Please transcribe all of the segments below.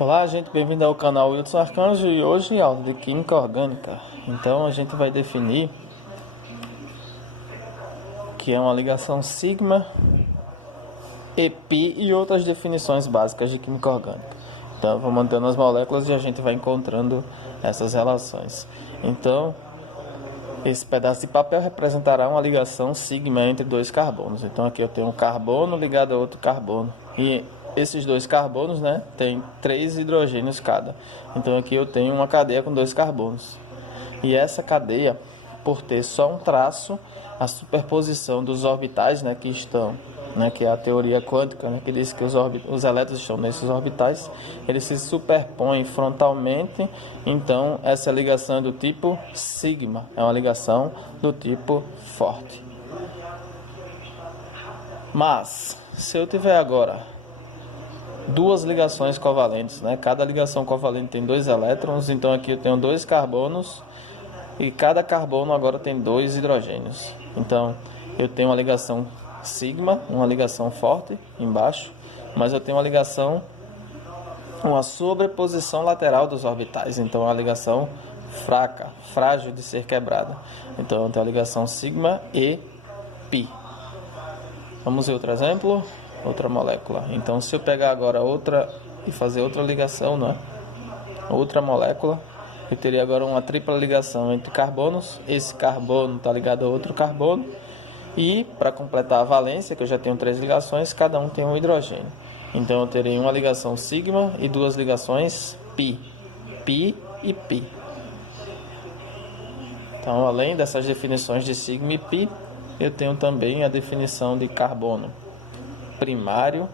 Olá, gente, bem-vindo ao canal Wilson Arcanjo e hoje aula de Química Orgânica. Então a gente vai definir que é uma ligação sigma, π e outras definições básicas de Química Orgânica. Então eu vou mantendo as moléculas e a gente vai encontrando essas relações. Então esse pedaço de papel representará uma ligação sigma entre dois carbonos. Então aqui eu tenho um carbono ligado a outro carbono e esses dois carbonos, tem 3 hidrogênios cada. Então aqui eu tenho uma cadeia com 2 carbonos. E essa cadeia, por ter só um traço, a superposição dos orbitais, que estão, que é a teoria quântica, que diz que os elétrons estão nesses orbitais, eles se superpõem frontalmente. Então essa ligação é do tipo sigma, é uma ligação do tipo forte. Mas se eu tiver agora duas ligações covalentes, cada ligação covalente tem 2 elétrons, então aqui eu tenho 2 carbonos e cada carbono agora tem 2 hidrogênios. Então eu tenho uma ligação sigma, uma ligação forte embaixo, mas eu tenho uma sobreposição lateral dos orbitais, então é uma ligação fraca, frágil de ser quebrada. Então eu tenho a ligação sigma e π. Vamos ver outro exemplo. Outra molécula. Então se eu pegar agora outra e fazer outra ligação, outra molécula, eu teria agora uma tripla ligação entre carbonos. Esse carbono está ligado a outro carbono e para completar a valência, que eu já tenho 3 ligações, cada um tem um hidrogênio. Então eu terei uma ligação sigma e 2 ligações π e π. Então além dessas definições de sigma e π, eu tenho também a definição de carbono primário,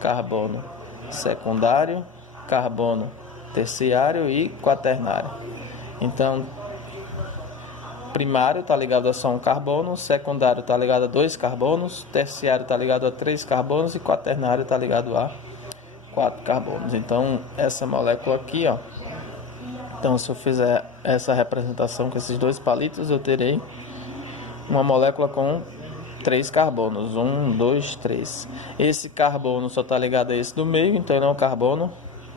carbono secundário, carbono terciário e quaternário. Então, primário está ligado a só um carbono, secundário está ligado a 2 carbonos, terciário está ligado a 3 carbonos e quaternário está ligado a 4 carbonos. Então, essa molécula aqui, então se eu fizer essa representação com esses 2 palitos, eu terei uma molécula com 3 carbonos, 1, 2, 3. Esse carbono só está ligado a esse do meio, então ele é um carbono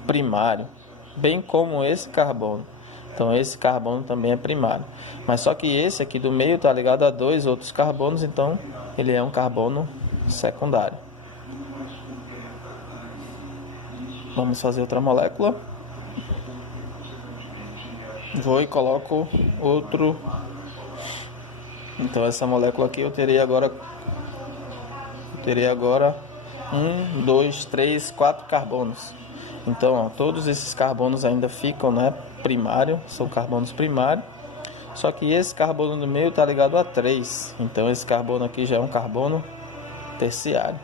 primário, bem como esse carbono. Então esse carbono também é primário, mas só que esse aqui do meio está ligado a 2 outros carbonos, então ele é um carbono secundário. Vamos fazer outra molécula. Vou e coloco outro. Então essa molécula aqui eu teria agora 1, 2, 3, 4 carbonos. Então todos esses carbonos ainda ficam primário, são carbonos primários. Só que esse carbono do meio está ligado a 3. Então esse carbono aqui já é um carbono terciário.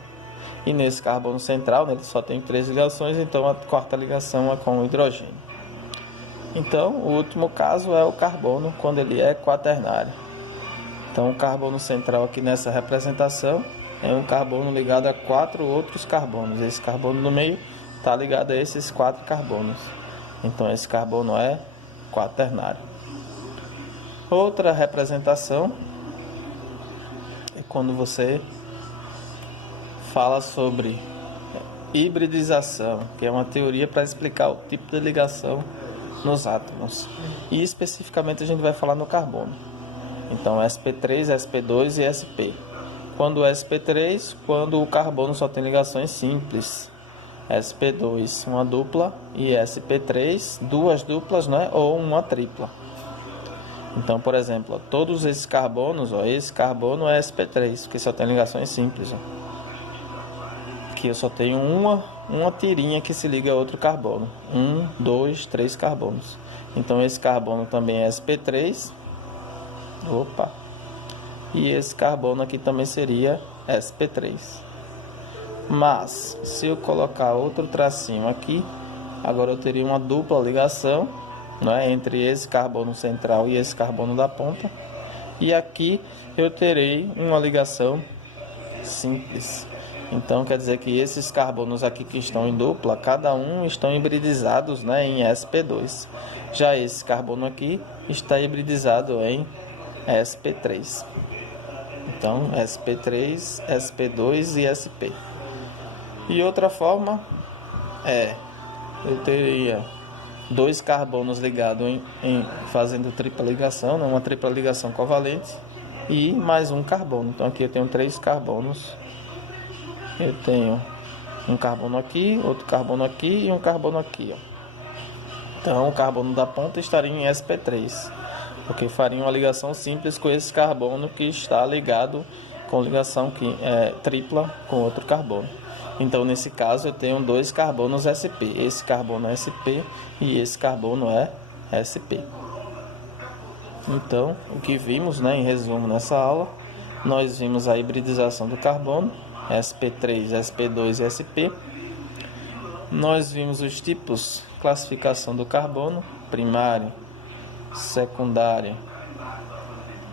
E nesse carbono central, ele só tem 3 ligações, então a quarta ligação é com o hidrogênio. Então o último caso é o carbono quando ele é quaternário. Então o carbono central aqui nessa representação é um carbono ligado a 4 outros carbonos. Esse carbono no meio está ligado a esses 4 carbonos. Então esse carbono é quaternário. Outra representação é quando você fala sobre hibridização, que é uma teoria para explicar o tipo de ligação nos átomos. E especificamente a gente vai falar no carbono. Então sp3, sp2 e sp. Quando sp3, quando o carbono só tem ligações simples. sp2, uma dupla, e sp3, 2 duplas, ou uma tripla. Então, por exemplo, todos esses carbonos, esse carbono é sp3, porque só tem ligações simples. Aqui eu só tenho uma tirinha que se liga a outro carbono. 1, 2, 3 carbonos. Então esse carbono também é sp3. E esse carbono aqui também seria sp3. Mas se eu colocar outro tracinho aqui, agora eu teria uma dupla ligação, entre esse carbono central e esse carbono da ponta. E aqui eu terei uma ligação simples. Então quer dizer que esses carbonos aqui que estão em dupla, cada um estão hibridizados em sp2. Já esse carbono aqui está hibridizado em sp3. Então sp3, sp2 e sp. E outra forma é eu teria 2 carbonos ligados fazendo tripla ligação, né? Uma tripla ligação covalente e mais um carbono. Então aqui eu tenho 3 carbonos. Eu tenho um carbono aqui, outro carbono aqui e um carbono aqui, ó. Então o carbono da ponta estaria em sp3, porque faria uma ligação simples com esse carbono que está ligado com ligação tripla com outro carbono. Então nesse caso eu tenho 2 carbonos sp. Esse carbono é sp e esse carbono é sp. Então o que vimos, né, em resumo nessa aula, nós vimos a hibridização do carbono, sp3, sp2 e sp. Nós vimos os tipos, classificação do carbono, primário, secundário,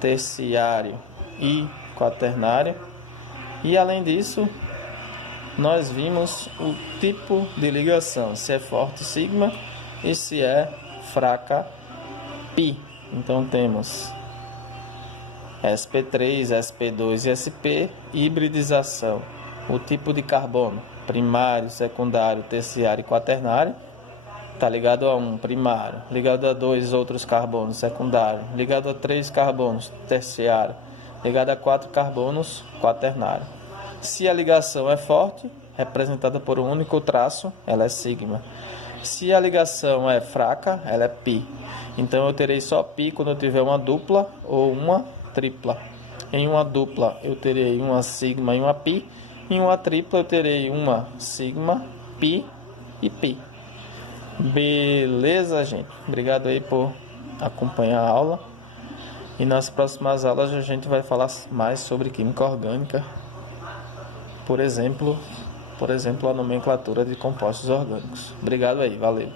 terciário e quaternário. E além disso, nós vimos o tipo de ligação, se é forte sigma e se é fraca pi. Então temos sp3, sp2 e sp, hibridização, o tipo de carbono, primário, secundário, terciário e quaternário, está ligado a 1 primário, ligado a 2 outros carbonos secundário, ligado a 3 carbonos terciário, ligado a 4 carbonos quaternário. Se a ligação é forte, representada por um único traço, ela é sigma. Se a ligação é fraca, ela é pi. Então eu terei só pi quando eu tiver uma dupla ou uma tripla. Em uma dupla eu terei uma sigma e uma pi. Em uma tripla eu terei uma sigma, pi e pi. Beleza, gente? Obrigado aí por acompanhar a aula. E nas próximas aulas a gente vai falar mais sobre química orgânica. Por exemplo, a nomenclatura de compostos orgânicos. Obrigado aí, valeu.